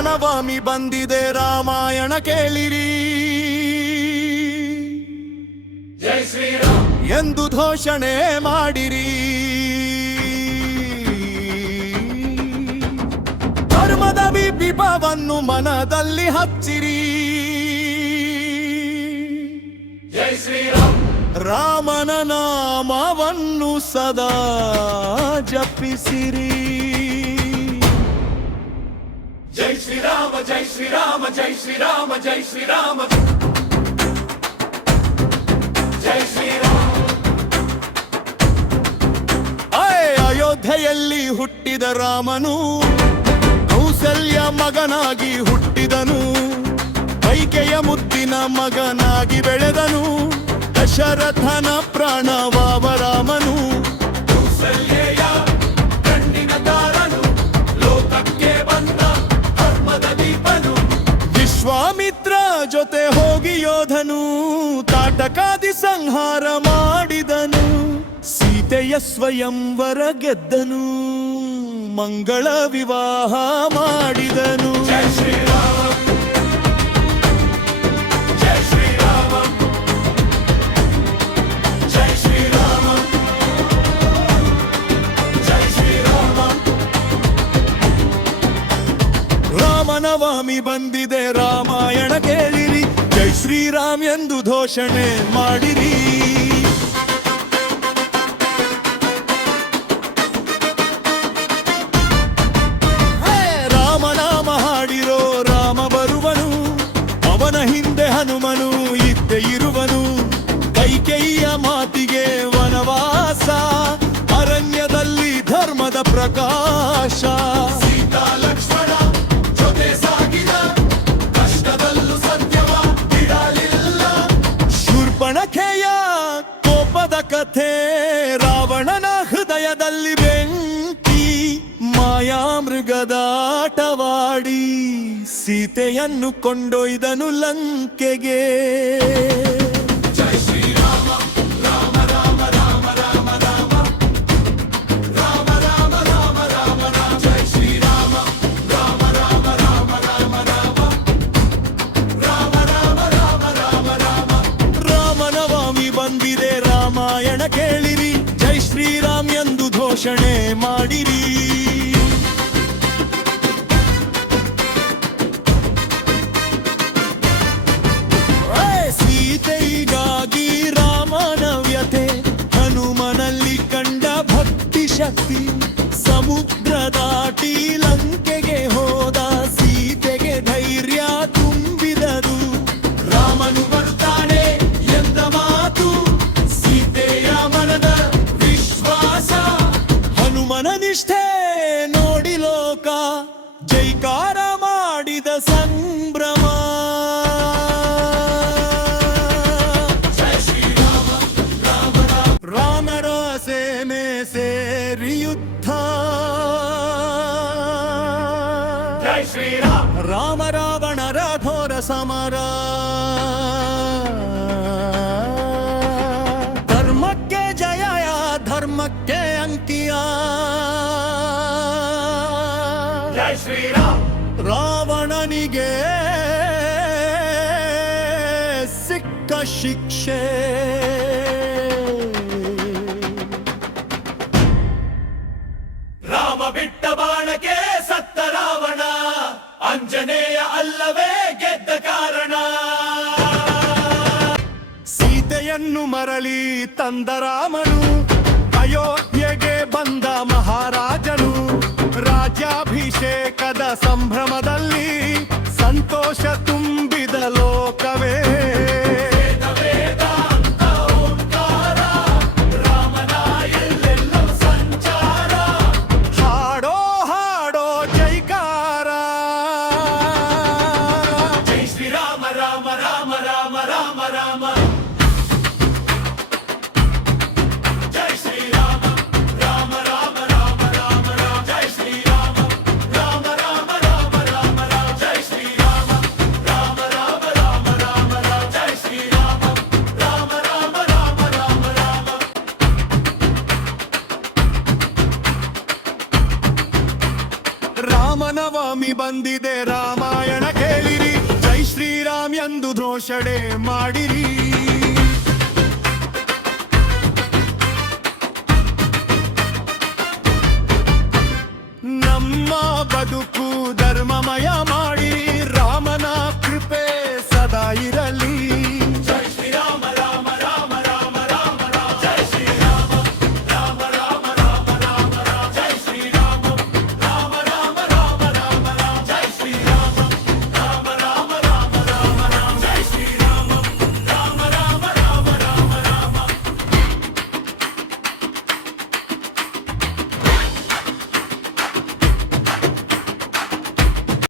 ರಾಮನವಮಿ ಬಂದಿದೆ ರಾಮಾಯಣ ಕೇಳಿರಿ. ಜೈ ಶ್ರೀರಾಮ್ ಎಂದು ಘೋಷಣೆ ಮಾಡಿರಿ. ಧರ್ಮದ ದೀಪವನ್ನು ಮನದಲ್ಲಿ ಹಚ್ಚಿರಿ. ಜೈ ಶ್ರೀರಾಮ್ ರಾಮನ ನಾಮವನ್ನು ಸದಾ ಜಪಿಸಿರಿ. ಜೈ ಶ್ರೀರಾಮ ಜೈ ಶ್ರೀರಾಮ ಜೈ ಶ್ರೀರಾಮ ಜೈ ಶ್ರೀರಾಮ ಜೈ ಶ್ರೀರಾಮ. ಅಯೋಧ್ಯೆಯಲ್ಲಿ ಹುಟ್ಟಿದ ರಾಮನು ಕೌಸಲ್ಯ ಮಗನಾಗಿ ಹುಟ್ಟಿದನು. ಕೈಕೆಯ ಮುದ್ದಿನ ಮಗನಾಗಿ ಬೆಳೆದನು. ದಶರಥನ ಪ್ರಾಣವಾವ ರಾಮನು. ಕೌಸಲ್ಯೆಯ ಕಣ್ಣಿನ ತಾರನು, ಲೋಕಕ್ಕೆ ಬಂದ ಧರ್ಮದ ದೀಪನು. ವಿಶ್ವಾಮಿತ್ರ ಜೊತೆ ಹೋಗಿ ಯೋಧನು ತಾಟಕಾದಿ ಸಂಹಾರ ಮಾಡಿದನು. ಸೀತೆಯ ಸ್ವಯಂವರ ಗೆದ್ದನು. ಮಂಗಳ ವಿವಾಹ ಮಾಡಿದನು. ಜೈ ಶ್ರೀರಾಮ ಜೈ ಶ್ರೀರಾಮ ಜೈ ಶ್ರೀರಾಮ ಜೈ ಶ್ರೀರಾಮ. ರಾಮನವಮಿ ಬಂದಿದೆ ರಾಮಾಯಣ ಕೇಳಿರಿ. ಜೈ ಶ್ರೀರಾಮ್ ಎಂದು ಘೋಷಣೆ ಮಾಡಿರಿ. ರಾಮನಾಮ ಹಾಡಿರೋ ರಾಮ ಬರುವನು. ಅವನ ಹಿಂದೆ ಹನುಮನು ಇದ್ದೇ ಇರುವನು. ಕೈಕೇಯಿಯ ಮಾತಿಗೆ ವನವಾಸ, ಅರಣ್ಯದಲ್ಲಿ ಧರ್ಮದ ಪ್ರಕಾಶ. ಸೀತಾ ಲಕ್ಷ್ಮಣ ಜೊತೆ ಸಾಗಿದ, ಕಷ್ಟದಲ್ಲೂ ಸತ್ಯವ ಬಿಡಲಿಲ್ಲ. ಶೂರ್ಪಣಖೆಯ ಕೋಪದ ಕಥೆ, ರಾವಣನ ಹೃದಯದಲ್ಲಿ ಬೆಂಕಿ. ಮಾಯಾಮೃಗದ ಆಟವಾಡಿ ಸೀತೆಯನ್ನು ಕೊಂಡೊಯ್ದನು ಲಂಕೆಗೆ. ಜೈ ಶ್ರೀರಾಮ ರಾಮ ರಾಮ ರಾಮ ರಾಮ ರಾಮ ರಾಮ ರಾಮ ರಾಮ ರಾಮ ರಾಮ. ಜೈ ಶ್ರೀರಾಮ ರಾಮ ರಾಮ ರಾಮ ರಾಮ ರಾಮ ರಾಮ ರಾಮ ರಾಮ ರಾಮ ರಾಮ. ರಾಮನವಮಿ ಬಂದಿದೆ ರಾಮಾಯಣ ಕೇಳಿರಿ. ಜೈ ಶ್ರೀರಾಮ್ ಎಂದು ಘೋಷಣೆ ಮಾಡಿರಿ. ಸೀತೆಗಾಗಿ ರಾಮನ ವ್ಯಥೆ, ಹನುಮನಲ್ಲಿ ಕಂಡ ಭಕ್ತಿ ಶಕ್ತಿ. ಸಮುದ್ರ ದಾಟಿ ಲಂಕೆಗೆ ಹೋದ ಸೀತೆಗೆ ಧೈರ್ಯ ತುಂಬಿದದು. ರಾಮನು ಬರ್ತಾನೆ ಎಂದ ಮಾತು, ಸೀತೆಯ ಮನದ ವಿಶ್ವಾಸ. ಹನುಮನ ನಿಷ್ಠೆ ನೋಡಿ ಲೋಕ ಜೈಕಾರ ಮಾಡಿದ ಸಂಭ್ರಮ. ಜೈ ಶ್ರೀರಾಮ ರಾಮ ರಾಮ ರಾಮರ ಸೇನೆ ಸೇರಿ ಯುದ್ಧ. ಜೈ ಶ್ರೀರಾಮ ರಾಮ ರಾವಣರ ಘೋರ ಸಮರ. ಧರ್ಮಕ್ಕೆ ಜಯ, ಧರ್ಮಕ್ಕೆ ಅಂಕಿಯ. ಜೈ ಶ್ರೀರಾಮ ರಾವಣನಿಗೆ ಸಿಕ್ಕ ಶಿಕ್ಷೆ. ರಾಮ ಬಿಟ್ಟ ಬಾಣಕ್ಕೆ ಸತ್ತ ರಾವಣ, ಅಂಜನೇಯ ಅಲ್ಲವೇ ಗೆದ್ದ ಕಾರಣ. ಸೀತೆಯನ್ನು ಮರಳಿ ತಂದ ರಾಮನು, ಅಯೋಧ್ಯೆಗೆ ಬಂದ ಮಹಾರಾಜನು. ರಾಜ್ಯಾಭಿಷೇಕದ ಸಂಭ್ರಮದಲ್ಲಿ ಸಂತೋಷ ತುಂಬಿದ ಲೋಕವೇ. ವೇದಾಂತ ಓಂಕಾರ, ರಾಮನ ಎಲ್ಲೆಲ್ಲೂ ಸಂಚಾರ. ಹಾಡೋ ಹಾಡೋ ಜೈಕಾರ. ಜೈ ಶ್ರೀರಾಮ ರಾಮ ರಾಮ ರಾಮ ರಾಮ ರಾಮ. ಜೈ ಶ್ರೀರಾಮ ರಾಮ ರಾಮ ರಾಮ ರಾಮ ರಾಮ. ಜೈ ಶ್ರೀರಾಮ ರಾಮ ರಾಮ ರಾಮ ರಾಮ ರಾಮ. ಜೈ ಶ್ರೀರಾಮ ರಾಮ ರಾಮನವಮಿ ಬಂದಿದೆ ರಾಮಾಯಣ ಕೇಳಿರಿ ಜೈ ಶ್ರೀರಾಮ್ ಎಂದು ಘೋಷಣೆ ಮಾಡಿರಿ